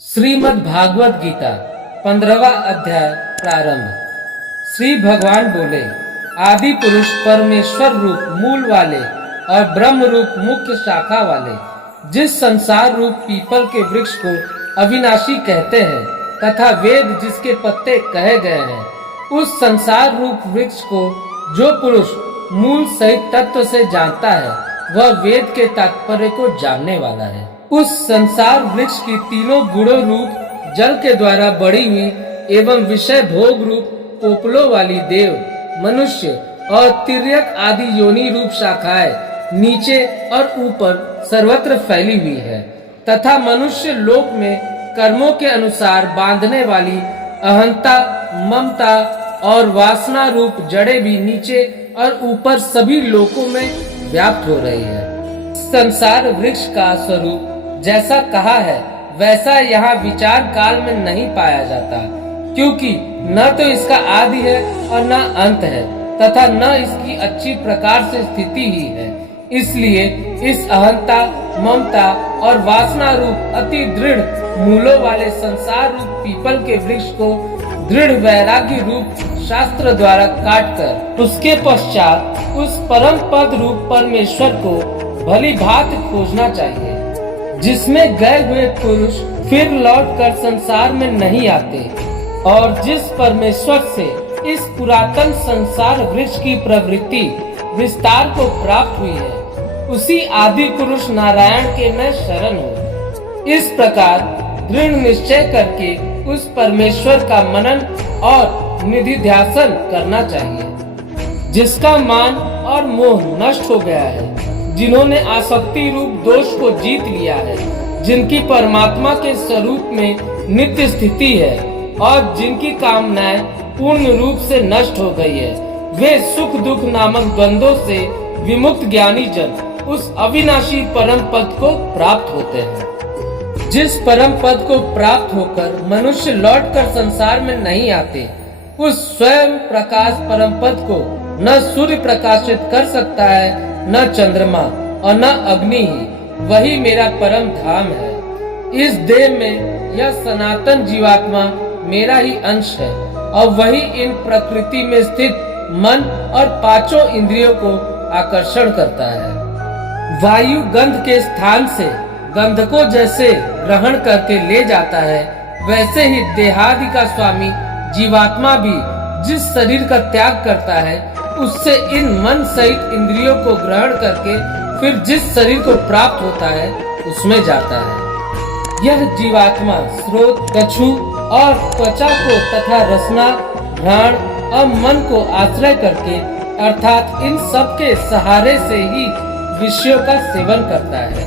श्रीमद् भागवत गीता 15वां अध्याय प्रारंभ। श्री भगवान बोले, आदि पुरुष परमेश्वर रूप मूल वाले और ब्रह्म रूप मुख्य शाखा वाले जिस संसार रूप पीपल के वृक्ष को अविनाशी कहते हैं तथा वेद जिसके पत्ते कहे गए हैं, उस संसार रूप वृक्ष को जो पुरुष मूल सहित तत्व से जानता है वह वेद के तात्पर्य को जानने वाला है। उस संसार वृक्ष की तीनों गुणों रूप जल के द्वारा बढ़ी हुई एवं विषय भोग रूप पोपलों वाली देव, मनुष्य और तिर्यक आदि योनि रूप शाखाएं नीचे और ऊपर सर्वत्र फैली हुई है तथा मनुष्य लोक में कर्मों के अनुसार बांधने वाली अहंता, ममता और वासना रूप जड़ें भी नीचे और ऊपर सभी लोकों में व्याप्त हो रही है। संसार वृक्ष का स्वरूप जैसा कहा है वैसा यहाँ विचार काल में नहीं पाया जाता, क्योंकि न तो इसका आदि है और न अंत है तथा न इसकी अच्छी प्रकार से स्थिति ही है। इसलिए इस अहंता, ममता और वासना रूप अति दृढ़ मूलों वाले संसार रूप पीपल के वृक्ष को दृढ़ वैराग्य रूप शास्त्र द्वारा काटकर उसके पश्चात उस परम पद रूप परमेश्वर को भली भांति खोजना चाहिए, जिसमें गए हुए पुरुष फिर लौटकर संसार में नहीं आते और जिस परमेश्वर से इस पुरातन संसार वृक्ष की प्रवृत्ति विस्तार को प्राप्त हुई है, उसी आदि पुरुष नारायण के मैं शरण हूँ। इस प्रकार दृढ़ निश्चय करके उस परमेश्वर का मनन और निधिध्यासन करना चाहिए, जिसका मान और मोह नष्ट हो गया है, जिन्होंने आसक्ति रूप दोष को जीत लिया है, जिनकी परमात्मा के स्वरूप में नित्य स्थिति है और जिनकी कामनाएं पूर्ण रूप से नष्ट हो गई है, वे सुख दुख नामक द्वंद्वों से विमुक्त ज्ञानी जन उस अविनाशी परम पद को प्राप्त होते हैं। जिस परम पद को प्राप्त होकर मनुष्य लौटकर संसार में नहीं आते, उस स्वयं प्रकाश परम पद को न सूर्य प्रकाशित कर सकता है, न चंद्रमा और न अग्नि ही, वही मेरा परम धाम है। इस देह में यह सनातन जीवात्मा मेरा ही अंश है और वही इन प्रकृति में स्थित मन और पांचों इंद्रियों को आकर्षण करता है। वायु गंध के स्थान से गंध को जैसे ग्रहण करके ले जाता है, वैसे ही देहादि का स्वामी जीवात्मा भी जिस शरीर का त्याग करता है, उससे इन मन सहित इंद्रियों को ग्रहण करके फिर जिस शरीर को प्राप्त होता है उसमें जाता है। यह जीवात्मा स्रोत, कछु और त्वचा को तथा रसना, घ्राण और मन को आश्रय करके अर्थात इन सब के सहारे से ही विषयों का सेवन करता है।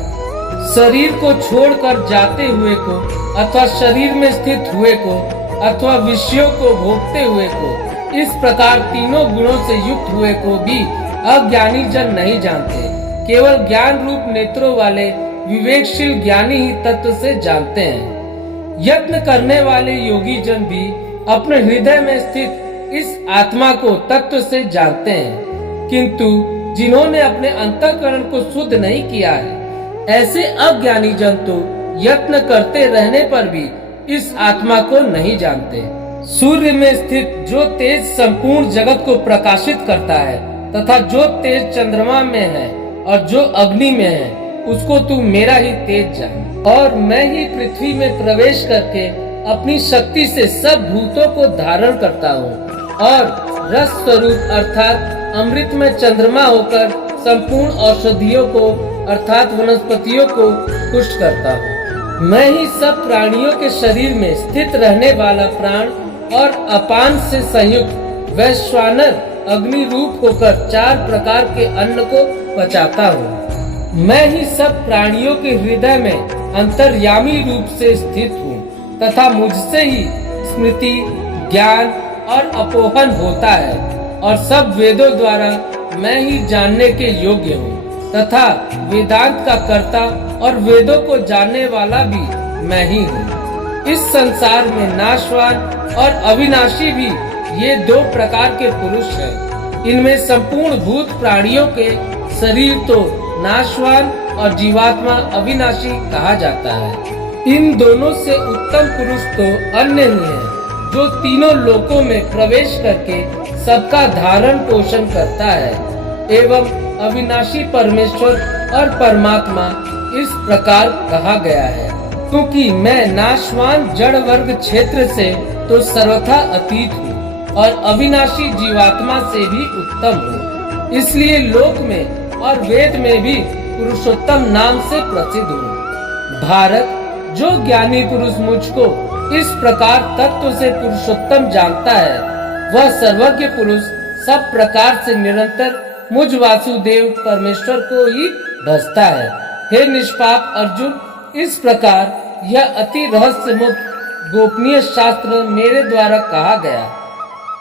शरीर को छोड़कर जाते हुए को अथवा शरीर में स्थित हुए को अथवा विषयों को भोगते हुए को, इस प्रकार तीनों गुणों से युक्त हुए को भी अज्ञानी जन नहीं जानते। केवल ज्ञान रूप नेत्रों वाले विवेकशील ज्ञानी ही तत्व से जानते हैं। यत्न करने वाले योगी जन भी अपने हृदय में स्थित इस आत्मा को तत्व से जानते हैं, किंतु जिन्होंने अपने अंतःकरण को शुद्ध नहीं किया है, ऐसे अज्ञानी जन तो यत्न करते रहने पर भी इस आत्मा को नहीं जानते। सूर्य में स्थित जो तेज संपूर्ण जगत को प्रकाशित करता है तथा जो तेज चंद्रमा में है और जो अग्नि में है, उसको तू मेरा ही तेज जान। और मैं ही पृथ्वी में प्रवेश करके अपनी शक्ति से सब भूतों को धारण करता हूँ और रस स्वरूप अर्थात अमृत में चंद्रमा होकर संपूर्ण औषधियों को अर्थात वनस्पतियों को पुष्ट करता हूँ। मैं ही सब प्राणियों के शरीर में स्थित रहने वाला प्राण और अपान से संयुक्त वैश्वानर अग्नि रूप होकर 4 प्रकार के अन्न को पचाता हूँ। मैं ही सब प्राणियों के हृदय में अंतर्यामी रूप से स्थित हूँ तथा मुझसे ही स्मृति, ज्ञान और अपोहन होता है और सब वेदों द्वारा मैं ही जानने के योग्य हूँ तथा वेदांत का कर्ता और वेदों को जानने वाला भी मैं ही हूँ। इस संसार में नाशवान और अविनाशी भी ये 2 प्रकार के पुरुष हैं। इनमें संपूर्ण भूत प्राणियों के शरीर तो नाशवान और जीवात्मा अविनाशी कहा जाता है। इन दोनों से उत्तम पुरुष तो अन्य ही है, जो तीनों लोकों में प्रवेश करके सबका धारण पोषण करता है एवं अविनाशी परमेश्वर और परमात्मा इस प्रकार कहा गया है। क्योंकि मैं नाशवान जड़ वर्ग क्षेत्र से तो सर्वथा अतीत हूँ और अविनाशी जीवात्मा से भी उत्तम हूँ, इसलिए लोक में और वेद में भी पुरुषोत्तम नाम से प्रसिद्ध हूँ। भारत, जो ज्ञानी पुरुष मुझको इस प्रकार तत्व से पुरुषोत्तम जानता है, वह सर्वज्ञ पुरुष सब प्रकार से निरंतर मुझ वासुदेव परमेश्वर को ही भजता है। हे निष्पाप अर्जुन, इस प्रकार यह अति रहस्य मुक्त गोपनीय शास्त्र मेरे द्वारा कहा गया।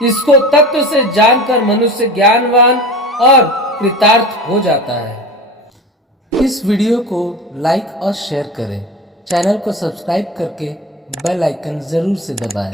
इसको तत्व से जानकर मनुष्य ज्ञानवान और कृतार्थ हो जाता है। इस वीडियो को लाइक और शेयर करें। चैनल को सब्सक्राइब करके बेल आइकन जरूर से दबाएं।